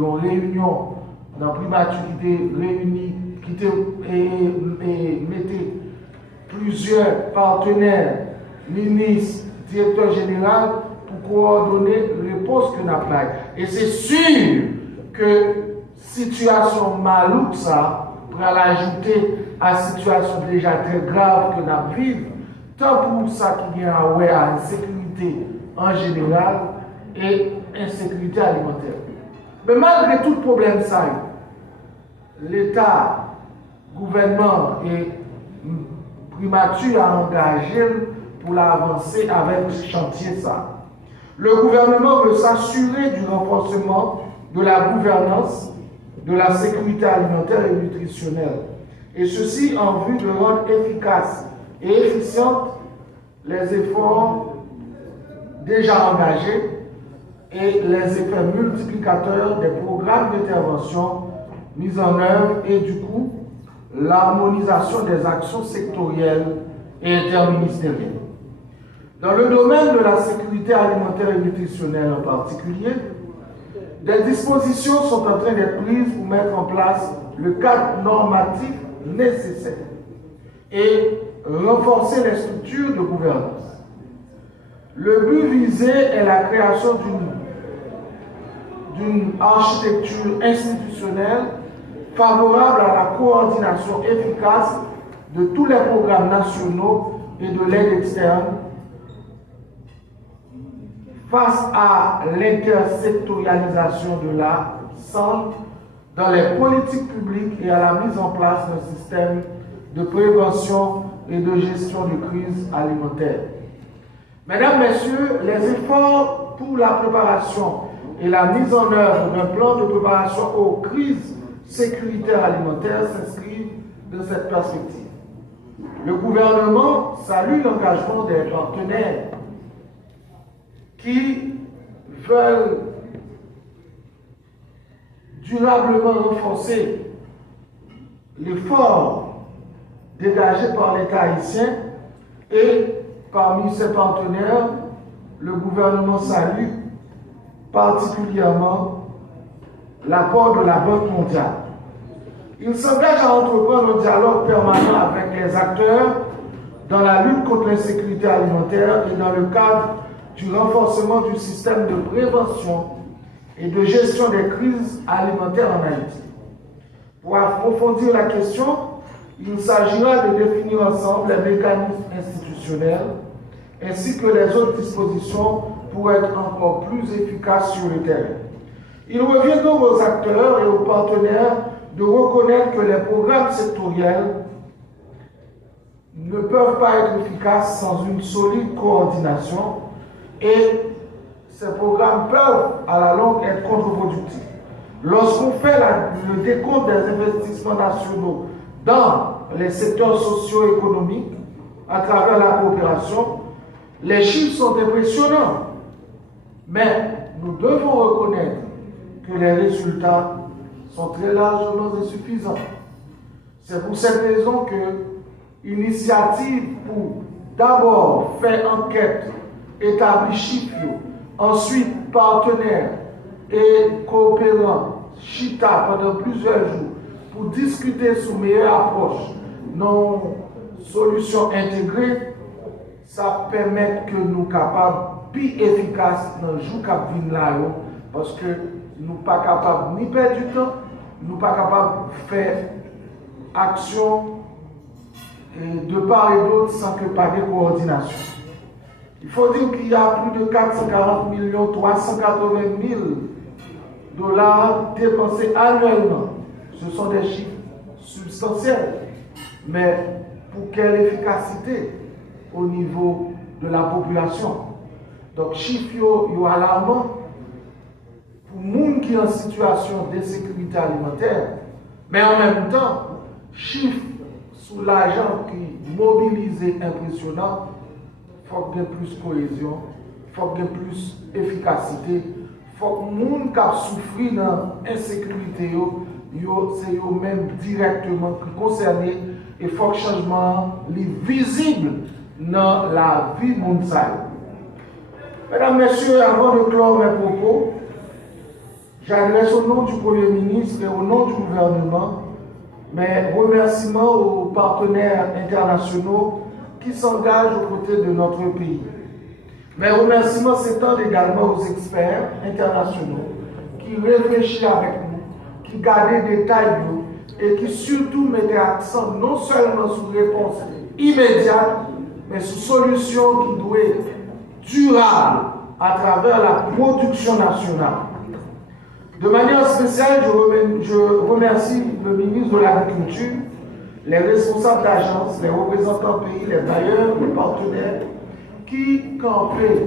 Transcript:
une réunion dans la primature qui était réunie, qui mettait plusieurs partenaires, ministres, directeurs généraux pour coordonner les réponses que nous avons. Et c'est sûr que situation malouque ça, pour l'ajouter à la situation déjà très grave que nous vivons, tant pour ça qui vient à insécurité en général et insécurité alimentaire. Mais malgré tout problème ça, l'État, gouvernement et primature a engagé pour l'avancer avec ce chantier ça. Le gouvernement veut s'assurer du renforcement de la gouvernance, de la sécurité alimentaire et nutritionnelle. Et ceci en vue de rendre efficaces et efficientes les efforts déjà engagés et les effets multiplicateurs des programmes d'intervention mis en œuvre et du coup l'harmonisation des actions sectorielles et interministérielles. Dans le domaine de la sécurité alimentaire et nutritionnelle en particulier, des dispositions sont en train d'être prises pour mettre en place le cadre normatif nécessaire et renforcer les structures de gouvernance. Le but visé est la création d'une architecture institutionnelle favorable à la coordination efficace de tous les programmes nationaux et de l'aide externe face à l'intersectorialisation de la santé dans les politiques publiques et à la mise en place d'un système de prévention et de gestion de crises alimentaires. Mesdames, Messieurs, les efforts pour la préparation et la mise en œuvre d'un plan de préparation aux crises sécuritaires alimentaires s'inscrivent dans cette perspective. Le gouvernement salue l'engagement des partenaires qui veulent durablement renforcer l'effort dégagé par l'État haïtien et parmi ses partenaires, le gouvernement salue particulièrement l'apport de la Banque mondiale. Il s'engage à entreprendre un dialogue permanent avec les acteurs dans la lutte contre l'insécurité alimentaire et dans le cadre du renforcement du système de prévention et de gestion des crises alimentaires en Haïti. Pour approfondir la question, il s'agira de définir ensemble les mécanismes institutionnels ainsi que les autres dispositions pour être encore plus efficaces sur le terrain. Il revient donc aux acteurs et aux partenaires de reconnaître que les programmes sectoriels ne peuvent pas être efficaces sans une solide coordination et ces programmes peuvent à la longue être contre-productifs. Lorsqu'on fait le décompte des investissements nationaux dans les secteurs socio-économiques à travers la coopération, les chiffres sont impressionnants. Mais nous devons reconnaître que les résultats sont très largement insuffisants. C'est pour cette raison que l'initiative pour d'abord faire enquête, établir chiffres, ensuite partenaires et coopérants, chita pendant plusieurs jours pour discuter sur meilleure approche, nos solutions intégrées, ça permet que nous soyons capables plus efficaces dans le jour qui vient là, parce que nous ne sommes pas capables ni perdre du temps, nous ne sommes pas capables de faire action de part et d'autre sans que pas de coordination. Il faut dire qu'il y a plus de 440 millions 380 000 dollars dépensés annuellement. Ce sont des chiffres substantiels. Mais pour quelle efficacité au niveau de la population? Donc, chiffres alarmants pour les gens qui sont en situation d'insécurité alimentaire, mais en même temps, chiffres sur l'argent qui mobilisé impressionnant. Il faut qu'il y ait plus de cohésion, il faut qu'il y ait plus d'efficacité, il faut que les gens qui souffrent dans l'insécurité, c'est eux-mêmes directement concernés et il faut que le changement soit visible dans la vie mondiale. Mesdames, Messieurs, avant de clore mes propos, J'adresse au nom du Premier ministre et au nom du gouvernement mes remerciements aux partenaires internationaux qui s'engagent aux côtés de notre pays. Mes remerciements s'étendent également aux experts internationaux qui réfléchissent avec nous, qui gardent des détails et qui surtout mettent l'accent non seulement sur réponse immédiate, mais sur solutions qui doivent être durables à travers la production nationale. De manière spéciale, je remercie le ministre de l'Agriculture, les responsables d'agence, les représentants pays, les bailleurs, les partenaires qui campaient